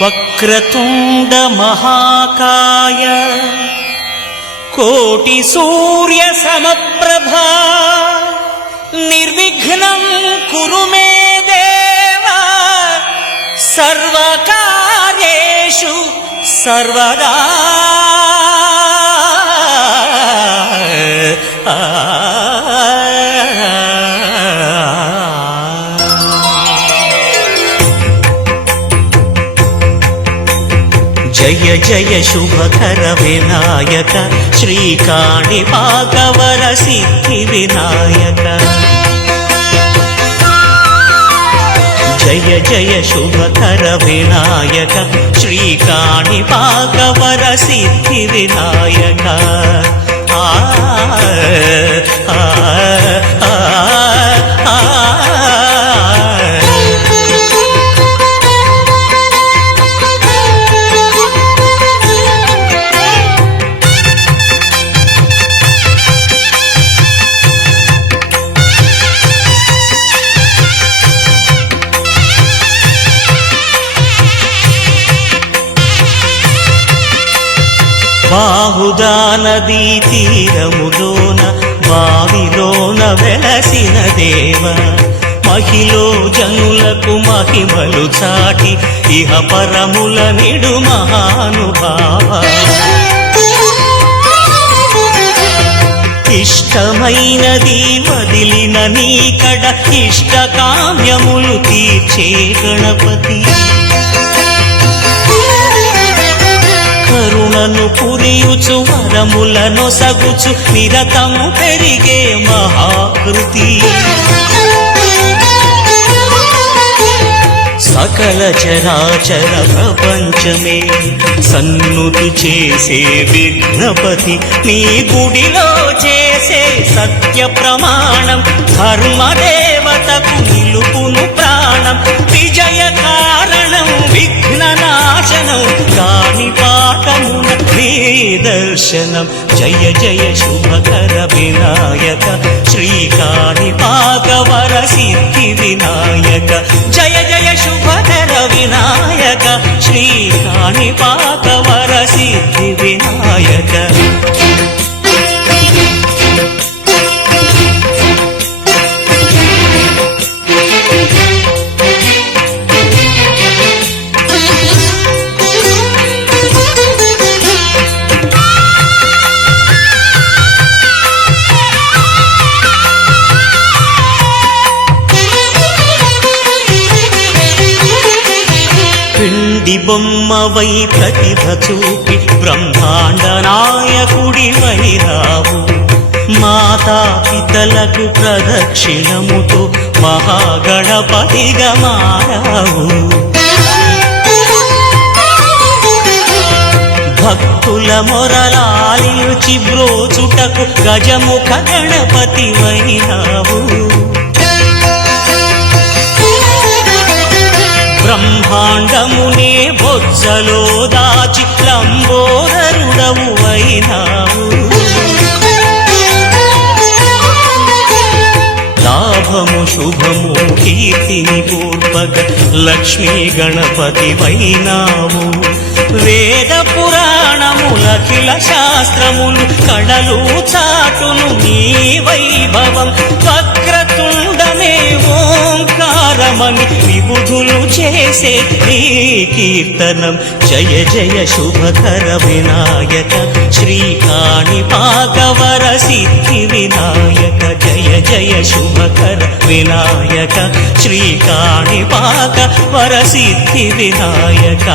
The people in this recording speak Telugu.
వక్రతుండ మహాకాయ కోటి సూర్య సమప్రభా నిర్విఘ్నం కురు మే దేవ సర్వకార్యేషు సర్వదా. జయ జయ శుభకర వినాయక శ్రీకాణిపాకవర సిద్ధి వినాయక. జయ జయ శుభకర వినాయక శ్రీకాణిపాకవర సిద్ధి వినాయక. ఆ బాహుదా నదీ తీరములోన బావిలోన వెలసిన దేవ మహిలో జనులకు మహిమలు చాటి ఇహ పరముల నిడు మహానుభావ. ఇష్టమైనది వదిలిన నీకడ ఇష్టకామ్యములు తీర్చే గణపతి. కరుణను పురియుచు వరములను సగుచు నిరతము పెరిగే మహాకృతి. సకల చరాచర ప్రపంచమే సన్నుతి చేసే విఘ్నపతి. నీ గుడిలో చేసే సత్య ప్రమాణం ధర్మదేవతకు నిలుపును ప్రాణం. విజయ కారణం విఘ్న నాశనం కాణిపాకమున నీ దర్శనం. జయ జయ శుభకర వినాయక శ్రీకాణిపాకవర సిద్ధి వినాయక. జయ జయ శుభకర వినాయక శ్రీకాణిపాకవర సిద్ధి వినాయక. పిండి బొమ్మవై ప్రతిభ చూపి బ్రహ్మాండ నాయకుడివై రావు. మాతా పితలకు ప్రదక్షిణముతో మహాగణపతిగా మారావు. భక్తుల మొరలాలించి బ్రోచుటకు గజముఖ గణపతివైనావు. బ్రహ్మాండమునే బొజ్జలో దాచి లంబోదరుడవు అయినావు. లాభము శుభము కీర్తిని పూర్వక లక్ష్మీ గణపతి వైనావు. వేద పురాణములఖిల శాస్త్రములు కళలు చాటును నీ వైభవం. వక్రతుండమే ఓంకారమని విబుధులు చేసే నీ కీర్తనం. జయ జయ శుభకర వినాయక శ్రీకాణిపాకవర సిద్ధి వినాయక. జయ జయ శుభకర వినాయక శ్రీకాణిపాకవర సిద్ధి వినాయక.